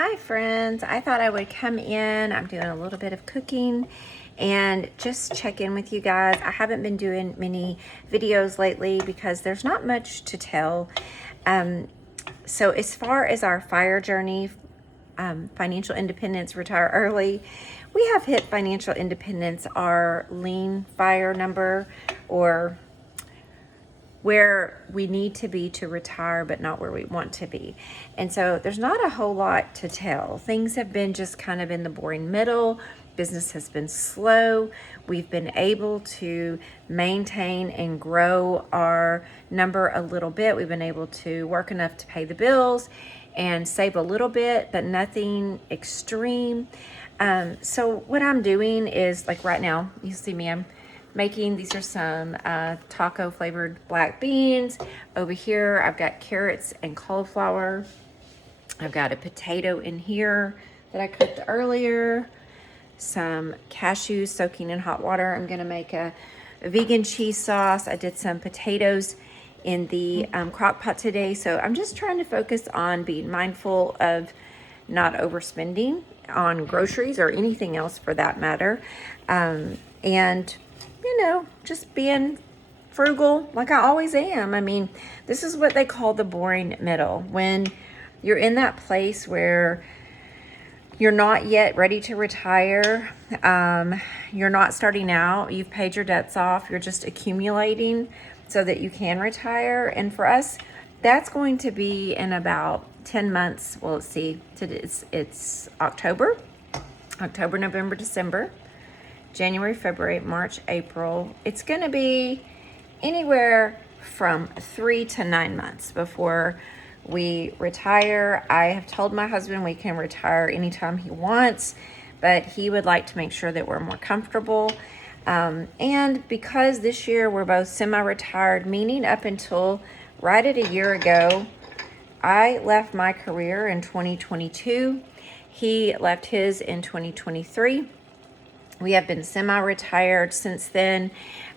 Hi friends, I thought I would come in. I'm doing a little bit of cooking and just check in with you guys. I haven't been doing many videos lately because there's not much to tell. So as far as our FIRE journey, financial independence, retire early, we have hit financial independence, our lean FIRE number, or where we need to be to retire, but not where we want to be. And so there's not a whole lot to tell. Things have been just kind of in the boring middle. Business has been slow. We've been able to maintain and grow our number a little bit. We've been able to work enough to pay the bills and save a little bit, but nothing extreme. So what I'm doing is, like right now, you see me, I'm making, these are some taco flavored black beans. Over here, I've got carrots and cauliflower. I've got a potato in here that I cooked earlier. Some cashews soaking in hot water. I'm gonna make a vegan cheese sauce. I did some potatoes in the crock pot today. So I'm just trying to focus on being mindful of not overspending on groceries or anything else for that matter. And you know, just being frugal like I always am. I mean, this is what they call the boring middle. When you're in that place where you're not yet ready to retire, you're not starting out, you've paid your debts off, you're just accumulating so that you can retire. And for us, that's going to be in about 10 months. Well, let's see, it's October, November, December, January, February, March, April. It's going to be anywhere from 3 to 9 months before we retire. I have told my husband we can retire anytime he wants, but he would like to make sure that we're more comfortable. And because this year we're both semi-retired, meaning up until right at a year ago, I left my career in 2022. He left his in 2023. We have been semi-retired since then.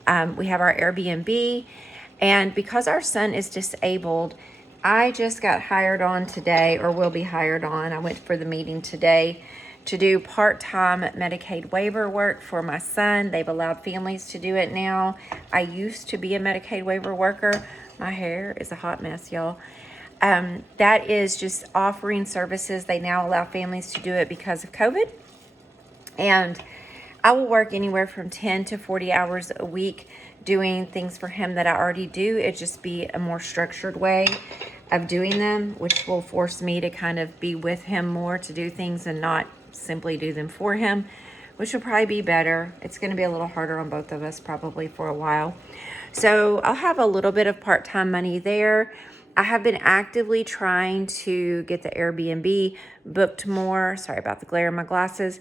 We have our Airbnb. And because our son is disabled, I just got hired on today, or will be hired on. I went for the meeting today to do part-time Medicaid waiver work for my son. They've allowed families to do it now. I used to be a Medicaid waiver worker. My hair is a hot mess, y'all. That is just offering services. They now allow families to do it because of COVID. And I will work anywhere from 10 to 40 hours a week doing things for him that I already do. It just be a more structured way of doing them, which will force me to kind of be with him more to do things and not simply do them for him, which will probably be better. It's going to be a little harder on both of us probably for a while. So I'll have a little bit of part-time money there. I have been actively trying to get the Airbnb booked more. Sorry about the glare in my glasses.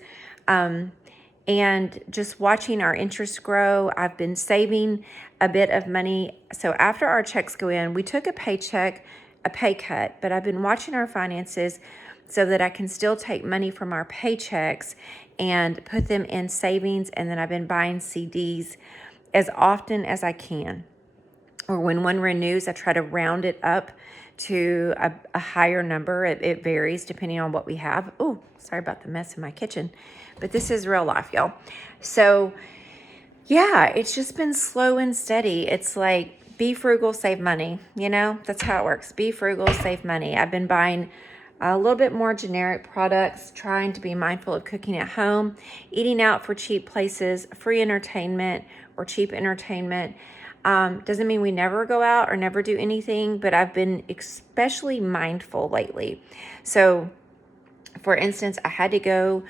And just watching our interest grow. I've been saving a bit of money. So after our checks go in, we took a pay cut, but I've been watching our finances so that I can still take money from our paychecks and put them in savings. And then I've been buying CDs as often as I can. Or when one renews, I try to round it up to a higher number. It varies depending on what we have. Oh, sorry about the mess in my kitchen. But this is real life, y'all. So yeah, it's just been slow and steady. It's like, be frugal, save money. You know, that's how it works. Be frugal, save money. I've been buying a little bit more generic products, trying to be mindful of cooking at home, eating out for cheap places, free entertainment or cheap entertainment. Doesn't mean we never go out or never do anything, but I've been especially mindful lately. So for instance, I had to go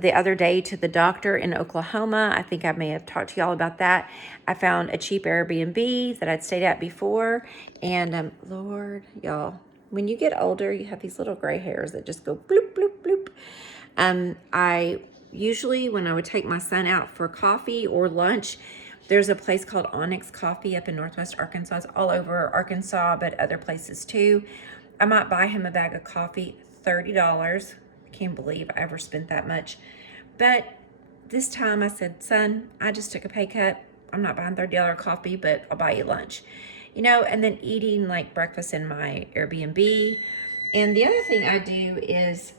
the other day to the doctor in Oklahoma. I think I may have talked to y'all about that. I found a cheap Airbnb that I'd stayed at before. And Lord, y'all, when you get older, you have these little gray hairs that just go bloop, bloop, bloop. I usually, when I would take my son out for coffee or lunch, there's a place called Onyx Coffee up in Northwest Arkansas. It's all over Arkansas, but other places too. I might buy him a bag of coffee, $30. Can't believe I ever spent that much. But this time I said, son, I just took a pay cut. I'm not buying $30 coffee, but I'll buy you lunch. You know, and then eating like breakfast in my Airbnb. And the other thing I do is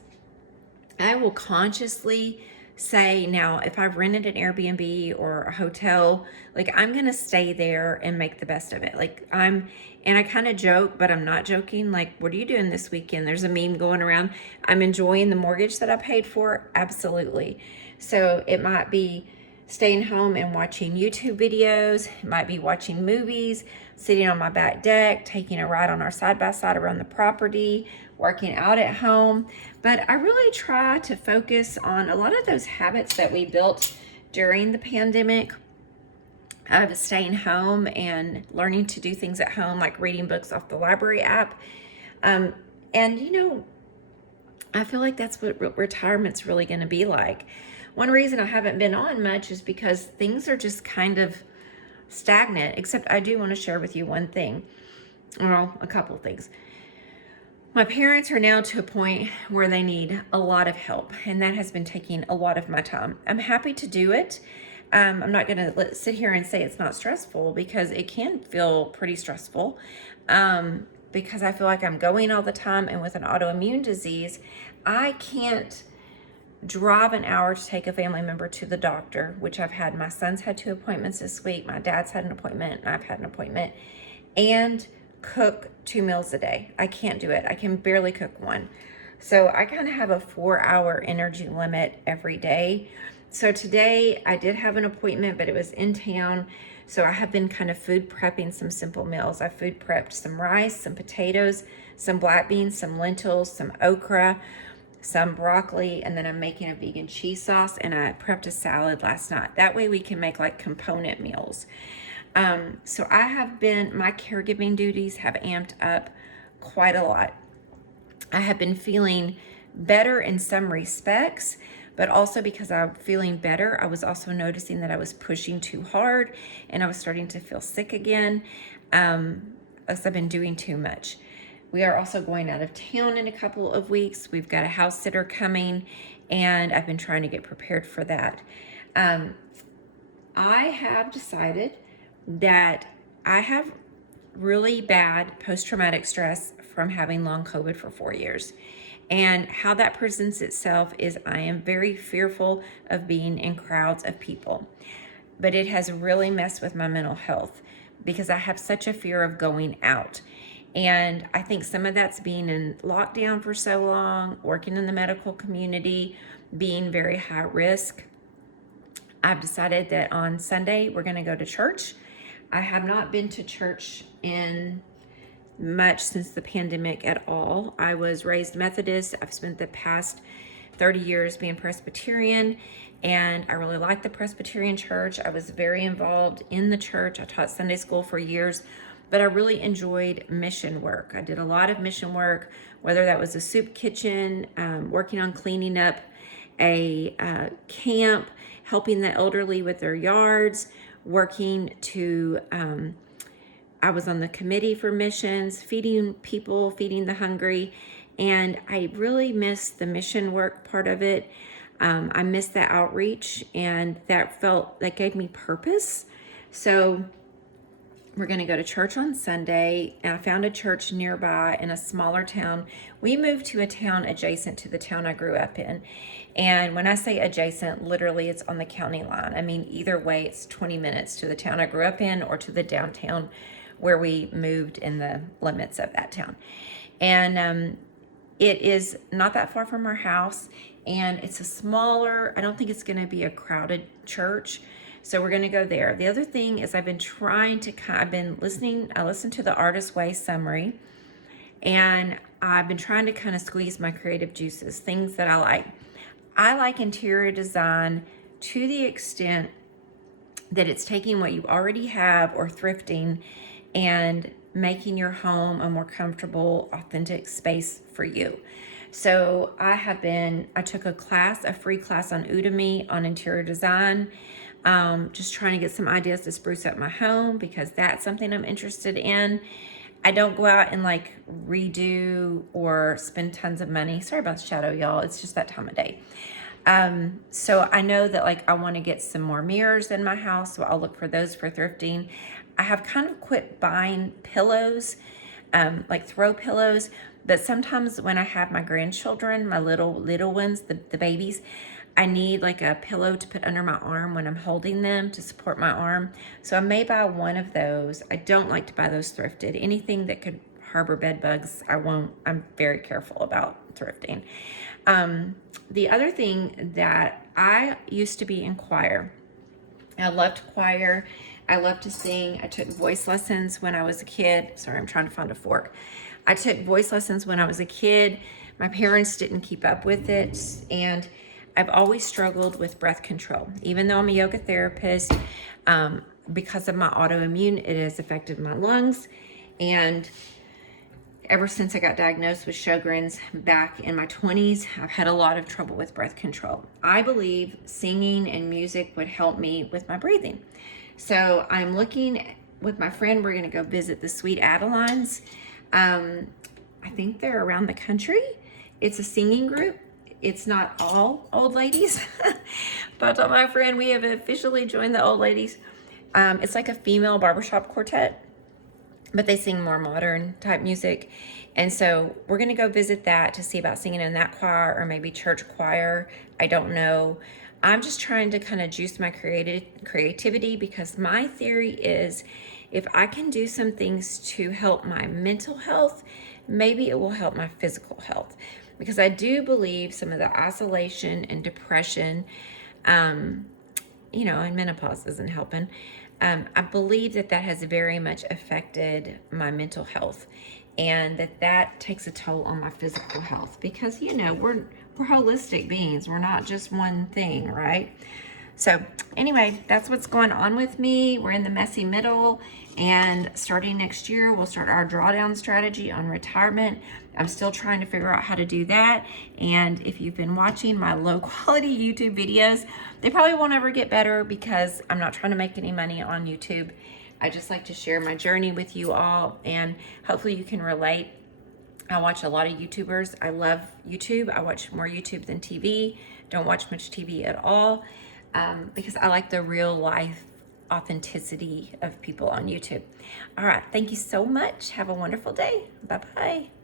I will consciously say, now if I've rented an Airbnb or a hotel, like I'm going to stay there and make the best of it. And I kind of joke, but I'm not joking. Like, what are you doing this weekend? There's a meme going around. I'm enjoying the mortgage that I paid for. Absolutely. So it might be staying home and watching YouTube videos. It might be watching movies, sitting on my back deck, taking a ride on our side-by-side around the property, working out at home. But I really try to focus on a lot of those habits that we built during the pandemic of staying home and learning to do things at home, like reading books off the library app. And I feel like that's what retirement's really going to be like. One reason I haven't been on much is because things are just kind of stagnant, except I do want to share with you one thing. Well, a couple things. My parents are now to a point where they need a lot of help, and that has been taking a lot of my time. I'm happy to do it. I'm not going to sit here and say it's not stressful, because it can feel pretty stressful, because I feel like I'm going all the time, and with an autoimmune disease, I can't drive an hour to take a family member to the doctor, which I've had. My son's had 2 appointments this week. My dad's had an appointment, and I've had an appointment, and cook 2 meals a day. I can't do it. I can barely cook one. So I kind of have a 4-hour energy limit every day. So today I did have an appointment, but it was in town. So I have been kind of food prepping some simple meals. I food prepped some rice, some potatoes, some black beans, some lentils, some okra, some broccoli, and then I'm making a vegan cheese sauce, and I prepped a salad last night. That way we can make like component meals. So my caregiving duties have amped up quite a lot. I have been feeling better in some respects, but also because I'm feeling better, I was also noticing that I was pushing too hard, and I was starting to feel sick again, as I've been doing too much. We are also going out of town in a couple of weeks. We've got a house sitter coming, and I've been trying to get prepared for that. I have decided that I have really bad post-traumatic stress from having long COVID for 4 years. And how that presents itself is I am very fearful of being in crowds of people. But it has really messed with my mental health because I have such a fear of going out. And I think some of that's being in lockdown for so long, working in the medical community, being very high risk. I've decided that on Sunday we're going to go to church. I have not been to church in much since the pandemic at all. I was raised Methodist. I've spent the past 30 years being Presbyterian, and I really like the Presbyterian church. I was very involved in the church. I taught Sunday school for years, but I really enjoyed mission work. I did a lot of mission work, whether that was a soup kitchen, working on cleaning up a camp, helping the elderly with their yards, working to, I was on the committee for missions, feeding people, feeding the hungry, and I really missed the mission work part of it. I missed the outreach, and that gave me purpose. So we're going to go to church on Sunday, and I found a church nearby in a smaller town. We moved to a town adjacent to the town I grew up in. And when I say adjacent, literally it's on the county line. I mean, either way, it's 20 minutes to the town I grew up in or to the downtown where we moved in the limits of that town. And it is not that far from our house, and it's a smaller, I don't think it's going to be a crowded church. So we're going to go there. The other thing is I listened to the Artist Way summary, and I've been trying to kind of squeeze my creative juices, things that I like. I like interior design to the extent that it's taking what you already have or thrifting and making your home a more comfortable, authentic space for you. So I took a free class on Udemy on interior design, just trying to get some ideas to spruce up my home because that's something I'm interested in. I don't go out and like redo or spend tons of money. Sorry about the shadow, y'all. It's just that time of day. So I know that like I want to get some more mirrors in my house, so I'll look for those for thrifting. I have kind of quit buying pillows, like throw pillows, But sometimes when I have my grandchildren, my little ones, the babies, I need like a pillow to put under my arm when I'm holding them to support my arm. So I may buy one of those. I don't like to buy those thrifted. Anything that could harbor bed bugs, I won't. I'm very careful about thrifting. The other thing that I used to be in choir. I loved choir. I loved to sing. I took voice lessons when I was a kid. Sorry, I'm trying to find a fork. I took voice lessons when I was a kid. My parents didn't keep up with it, and I've always struggled with breath control. Even though I'm a yoga therapist, because of my autoimmune, it has affected my lungs. And ever since I got diagnosed with Sjogren's back in my 20s, I've had a lot of trouble with breath control. I believe singing and music would help me with my breathing. So I'm looking with my friend, we're going to go visit the Sweet Adelines. I think they're around the country. It's a singing group. It's not all old ladies, but I told my friend we have officially joined the old ladies. It's like a female barbershop quartet, but they sing more modern type music. And so we're going to go visit that to see about singing in that choir or maybe church choir. I don't know. I'm just trying to kind of juice my creativity, because my theory is if I can do some things to help my mental health, maybe it will help my physical health. Because I do believe some of the isolation and depression, and menopause isn't helping. I believe that has very much affected my mental health, and that takes a toll on my physical health, because we're holistic beings. We're not just one thing, right? So anyway, that's what's going on with me. We're in the messy middle, and starting next year, we'll start our drawdown strategy on retirement. I'm still trying to figure out how to do that. And if you've been watching my low quality YouTube videos, they probably won't ever get better, because I'm not trying to make any money on YouTube. I just like to share my journey with you all, and hopefully you can relate. I watch a lot of YouTubers. I love YouTube. I watch more YouTube than TV. Don't watch much TV at all. Because I like the real life authenticity of people on YouTube. All right. Thank you so much. Have a wonderful day. Bye-bye.